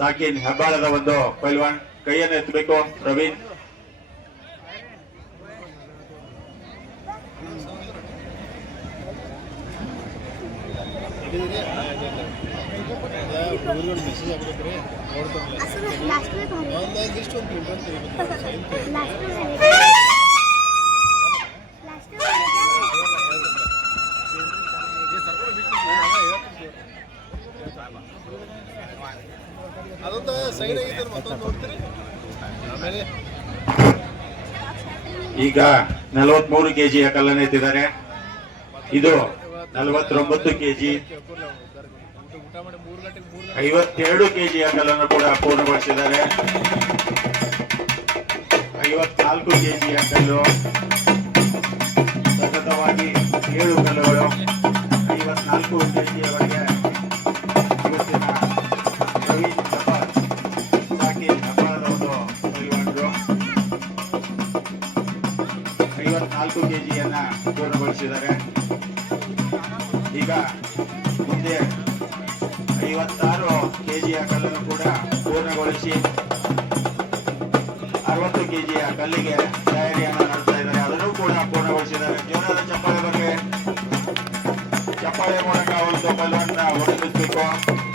ಸಾಕಿನ್ ಹೆಬ್ಬಾಳದ ಒಂದು ಪೈಲ್ವಾನ್ ಕೈಯನ್ನು ಎತ್ತಬೇಕು. ಪ್ರವೀಣ್. ಈಗ ನಲವತ್ಮೂರು ಕೆ ಜಿಯ ಕಲ್ಲನ್ನು ಎತ್ತಿದ್ದಾರೆ. ಇದು ನಲವತ್ತೊಂಬತ್ತು ಕೆ ಜಿ ಐವತ್ತೆರಡು ಕೆ ಜಿಯ ಕಲ್ಲನ್ನು ಕೂಡ ಪೂರ್ಣಗೊಳಿಸಿದ್ದಾರೆ. ಐವತ್ನಾಲ್ಕು ಕೆ ಜಿಯ ಕಲ್ಲು. ಸತತವಾಗಿ ಏಳು ಕಲ್ಲುಗಳು ಐವತ್ನಾಲ್ಕು ಕೆ ಇವತ್ತಿನ ಐವತ್ನಾಲ್ಕು ಕೆಜಿಯನ್ನ ಪೂರ್ಣಗೊಳಿಸಿದ್ದಾರೆ. ಈಗ ಮುಂದೆ ಐವತ್ತಾರು ಕೆ ಜಿಯ ಕಲ್ಲನ್ನು ಕೂಡ ಪೂರ್ಣಗೊಳಿಸಿ ಅರವತ್ತು ಕೆ ಜಿಯ ಕಲ್ಲಿಗೆ ತಯಾರಿಯನ್ನು ನಡೆಸ್ತಾ ಇದ್ದಾರೆ. ಅದನ್ನು ಕೂಡ ಪೂರ್ಣಗೊಳಿಸಿದ್ದಾರೆ. ಜೋರಾದ ಚಪ್ಪಾಳೆ ಬಗ್ಗೆ ಚಪ್ಪಾಳೆ ಮೂಲಕ ಒಂದು ಕಲ್ಲನ್ನು ಹೊರಡಿಸಬೇಕು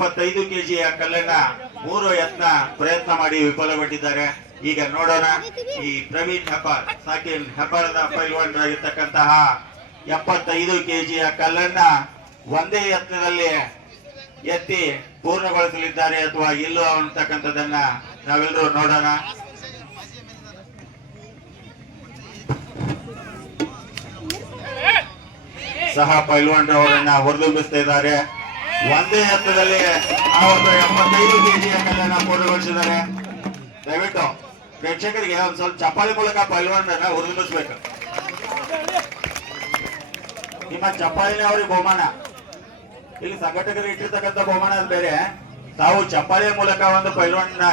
ಎಪ್ಪತ್ತೈದು ಕೆಜಿಯ ಕಲ್ಲನ್ನ ಮೂರು ಯತ್ನ ಪ್ರಯತ್ನ ಮಾಡಿ ವಿಫಲಗೊಂಡಿದ್ದಾರೆ. ಈಗ ನೋಡೋಣ ಈ ಪ್ರವೀಣ್ ಹೆಬ್ಬಾರ್, ಸಾಕಿನ್ ಹೆಬ್ಬಾರದ ಪೈಲ್ವಾನರಾಗಿರ್ತಕ್ಕಂತಹ ಎಪ್ಪತ್ತೈದು ಕೆಜಿಯ ಕಲ್ಲನ್ನ ಒಂದೇ ಯತ್ನದಲ್ಲಿ ಎತ್ತಿ ಪೂರ್ಣಗೊಳಿಸಲಿದ್ದಾರೆ ಅಥವಾ ಇಲ್ಲೋ ಅಂತಕ್ಕಂಥದ್ದನ್ನ ನಾವೆಲ್ಲರೂ ನೋಡೋಣ. ಸಹ ಪೈಲ್ವಾನ್ರವರನ್ನ ಹೊರದುಂಬಿಸ್ತಾ ಇದ್ದಾರೆ. ಒಂದೇ ಹತ್ತದಲ್ಲಿ ಆ ಒಂದು ಎಂಬತ್ತೈದು ಕೆಜಿಯ ಕಲ್ಲನ್ನ ಪೂರ್ಣಗೊಳಿಸಿದ್ದಾರೆ. ದಯವಿಟ್ಟು ಪ್ರೇಕ್ಷಕರಿಗೆ ಒಂದ್ ಸ್ವಲ್ಪ ಚಪ್ಪಾಳಿ ಮೂಲಕ ಪೈಲ್ವಾನ್ರನ್ನ ಹುರಿದುಂಬಿಸ್ಬೇಕು. ನಿಮ್ಮ ಚಪ್ಪಾಳಿನ ಅವ್ರಿಗೆ ಬಹುಮಾನ. ಇಲ್ಲಿ ಸಂಘಟಕರು ಇಟ್ಟಿರ್ತಕ್ಕಂಥ ಬಹುಮಾನ ಬೇರೆ. ತಾವು ಚಪ್ಪಾಳಿಯ ಮೂಲಕ ಒಂದು ಪೈಲ್ವಾನ್ನ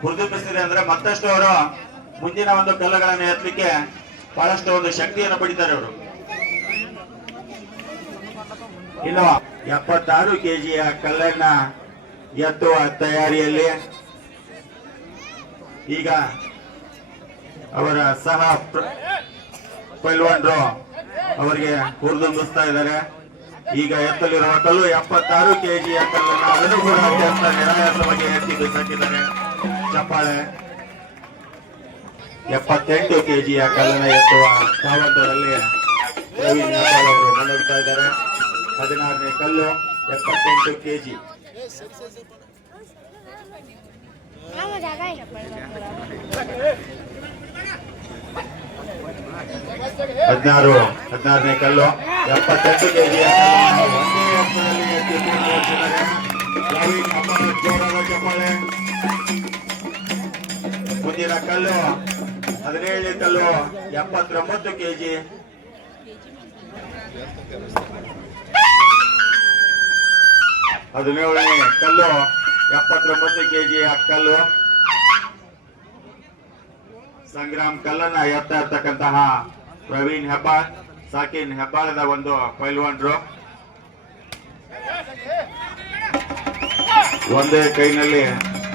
ಹುರಿದುಂಬಿಸಿದೆ ಅಂದ್ರೆ ಮತ್ತಷ್ಟು ಅವರು ಮುಂದಿನ ಒಂದು ಕಲ್ಲುಗಳನ್ನು ಎತ್ತಲಿಕ್ಕೆ ಬಹಳಷ್ಟು ಒಂದು ಶಕ್ತಿಯನ್ನು ಪಡಿತಾರೆ ಅವರು ಇನ್ನು ಎಪ್ಪತ್ತಾರು ಕೆಜಿಯ ಕಲ್ಲನ್ನ ಎತ್ತುವ ತಯಾರಿಯಲ್ಲಿ ಈಗ ಅವರ ಸಹ ಪೈಲ್ವಾನ್ರು ಅವರಿಗೆ ಹುರಿದುಂಬಿಸ್ತಾ ಇದ್ದಾರೆ. ಈಗ ಎತ್ತಲಿರುವ ಕಲ್ಲು ಎಪ್ಪತ್ತಾರು ಕೆಜಿಯ ಜಿ ಅದನ್ನು ಕೂಡ ಅತ್ಯಂತ ನಿರಾಯಾಸವಾಗಿ ಎತ್ತಿ ಬಿಸಾಕಿದ್ದಾರೆ. ಚಪ್ಪಾಳೆ ಎಪ್ಪತ್ತೆಂಟು ಕೆಜಿಯ ಕಲ್ಲನ್ನ ಎತ್ತುವ ಕಾವಂತದಲ್ಲಿ ಹೆಬ್ಬಾಳ್ ಅವರು ಇದ್ದಾರೆ. ಹದಿನಾರನೇ ಕಲ್ಲು ಎಪ್ಪತ್ತೆಂಟು ಕೆ ಜಿ ಹದಿನಾರು ಹದಿನಾರನೇ ಕಲ್ಲು ಎಪ್ಪತ್ತೆಂಟು ಕೆ ಜಿ ಒಂದೇ ಎತ್ತರಲ್ಲಿ ಜೋರಾದ ಚಪ್ಪಾಳೆ ಮುಂದಿನ ಕಲ್ಲು ಹದಿನೇಳನೇ ಕಲ್ಲು ಎಪ್ಪತ್ತೊಂಬತ್ತು ಕೆ ಜಿ ಹದಿನೇಳನೇ ಕಲ್ಲು, ಎಪ್ಪತ್ತೊಂಬತ್ತು ಕೆಜಿ ಕಲ್ಲು. ಸಂಗ್ರಾಮ್ ಕಲ್ಲನ್ನ ಎತ್ತ ಇರ್ತಕ್ಕಂತಹ ಪ್ರವೀಣ್ ಹೆಬ್ಬಾಳ್, ಸಾಕಿನ್ ಹೆಬ್ಬಾಳದ ಒಂದು ಪೈಲ್ವಾನ್ರು. ಒಂದೇ ಕೈನಲ್ಲಿ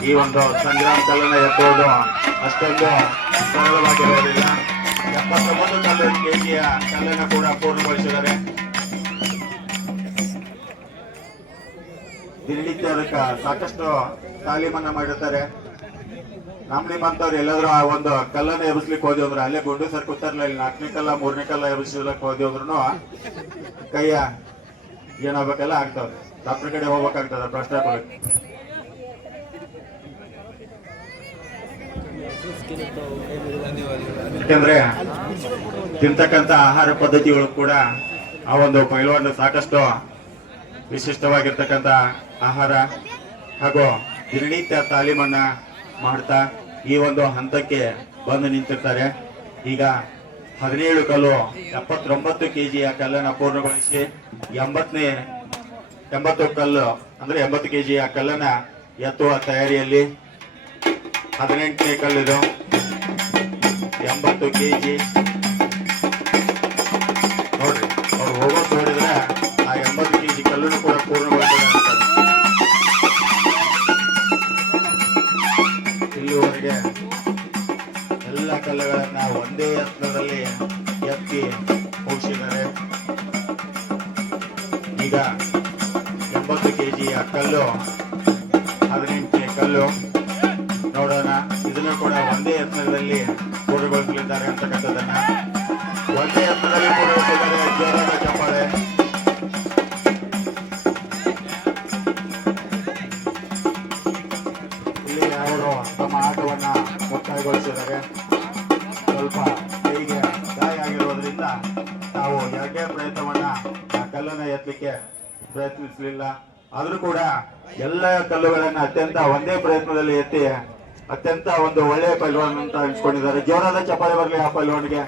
ಈ ಒಂದು ಸಂಗ್ರಾಮ್ ಕಲ್ಲನ್ನ ಎತ್ತುವುದು ಅಷ್ಟೊಂದು ಸರಳವಾಗಿರೋದಿಲ್ಲ. ಕಲ್ಲನ್ನು ಕೂಡ ಪೂರ್ಣಗೊಳಿಸಿದ್ದಾರೆ. ದಿನನಿತ್ಯ ಅದಕ್ಕೆ ಸಾಕಷ್ಟು ತಾಲೀಮನ್ನ ಮಾಡಿರ್ತಾರೆ. ನಮ್ ನಿಮ್ಮಂತವ್ರು ಎಲ್ಲಾದ್ರೂ ಆ ಒಂದು ಕಲ್ಲನ್ನ ಎಬ್ಬಿಸ್ಲಿಕ್ಕೆ ಹೋದಿ ಅಂದ್ರೆ ಅಲ್ಲೇ ಗುಂಡು ಸರ್ ಕೂತಾರಲ್ಲ, ಇಲ್ಲಿ ನಾಲ್ಕನೇ ಕಲ್ಲ, ಮೂರನೇ ಕಲ್ಲ ಎಬ್ಬಿಸ್ಲಿಕ್ಕೆ ಹೋದಿ ಅಂದ್ರೂ ಕೈಯ ಏನಾಗ್ಬೇಕೆಲ್ಲ ಆಗ್ತಾವ್ರೆ ಡಾಕ್ಟರ್ ಕಡೆ ಹೋಗ್ಬೇಕಾಗ್ತದೆ ಪ್ರಶ್ನೆ ಯಾಕಂದ್ರೆ ತಿಂತಕ್ಕಂತ ಆಹಾರ ಪದ್ಧತಿಗಳು ಕೂಡ ಆ ಒಂದು ಪೈಲ್ವಾನ್ ಸಾಕಷ್ಟು ವಿಶಿಷ್ಟವಾಗಿರ್ತಕ್ಕಂಥ ಆಹಾರ ಹಾಗೂ ದಿನನಿತ್ಯ ತಾಲೀಮನ್ನ ಮಾಡ್ತಾ ಈ ಒಂದು ಹಂತಕ್ಕೆ ಬಂದು ನಿಂತಿರ್ತಾರೆ. ಈಗ ಹದಿನೇಳು ಕಲ್ಲು, ಎಪ್ಪತ್ತೊಂಬತ್ತು ಕೆ ಜಿಯ ಕಲ್ಲನ್ನ ಪೂರ್ಣಗೊಳಿಸಿ ಎಂಬತ್ತನೇ, ಎಂಬತ್ತು ಕಲ್ಲು, ಅಂದ್ರೆ ಎಂಬತ್ತು ಕೆ ಜಿಯ ಕಲ್ಲನ್ನ ಎತ್ತುವ ತಯಾರಿಯಲ್ಲಿ ಹದಿನೆಂಟನೇ ಕಲ್ಲಿದು ಎಂಬತ್ತು ಕೆ ಜಿ ನೋಡ್ರಿ, ಅವ್ರು ಹೋಗೋದು ನೋಡಿದ್ರೆ ಆ ಎಂಬತ್ತು ಕೆ ಜಿ ಕಲ್ಲು ಕೂಡ ಪೂರ್ಣಗೊಳ್ತದೆ ಇಲ್ಲಿವರೆಗೆ ಎಲ್ಲ ಕಲ್ಲುಗಳನ್ನ ಒಂದೇ ಯತ್ನದಲ್ಲಿ ಎತ್ತಿ ಮುಗಿಸಿದ್ದಾರೆ. ಈಗ ಎಂಬತ್ತು ಕೆ ಜಿಯ ಕಲ್ಲು, ಹದಿನೆಂಟನೇ ಕಲ್ಲು. ಯತ್ನದಲ್ಲಿ ಪೂರ್ಣಗೊಳಿಸಲಿದ್ದಾರೆ ಅಂತಕ್ಕಂಥದ್ದನ್ನ. ಒಂದೇ ಹಂತದಲ್ಲಿ ಪೂರ್ಣಗೊಳಿಸಿದ್ದಾರೆ ಜೋರಾದ ಚಪ್ಪಾಳೆ. ಇಲ್ಲಿ ಅವರು ತಮ್ಮ ಆಟವನ್ನ ಮುಕ್ತಾಯಗೊಳಿಸಿದ್ದಾರೆ. ಸ್ವಲ್ಪ ಕೈಗೆ ಗಾಯ ಆಗಿರೋದ್ರಿಂದ ತಾವು ಯಾಕೆ ಪ್ರಯತ್ನವನ್ನ ಆ ಕಲ್ಲನ್ನ ಎತ್ತಲಿಕ್ಕೆ ಪ್ರಯತ್ನಿಸಲಿಲ್ಲ. ಆದರೂ ಕೂಡ ಎಲ್ಲ ಕಲ್ಲುಗಳನ್ನು ಅತ್ಯಂತ ಒಂದೇ ಪ್ರಯತ್ನದಲ್ಲಿ ಎತ್ತಿ ಅತ್ಯಂತ ಒಂದು ಒಳ್ಳೆಯ ಪೈಲ್ವಾನ್ ಅಂತ ಅನ್ಸ್ಕೊಂಡಿದ್ದಾರೆ. ಜೋರಾದ ಚಪ್ಪಾಳೆ ಬರಲಿ ಆ ಪೈಲ್ವಾನ್ಗೆ.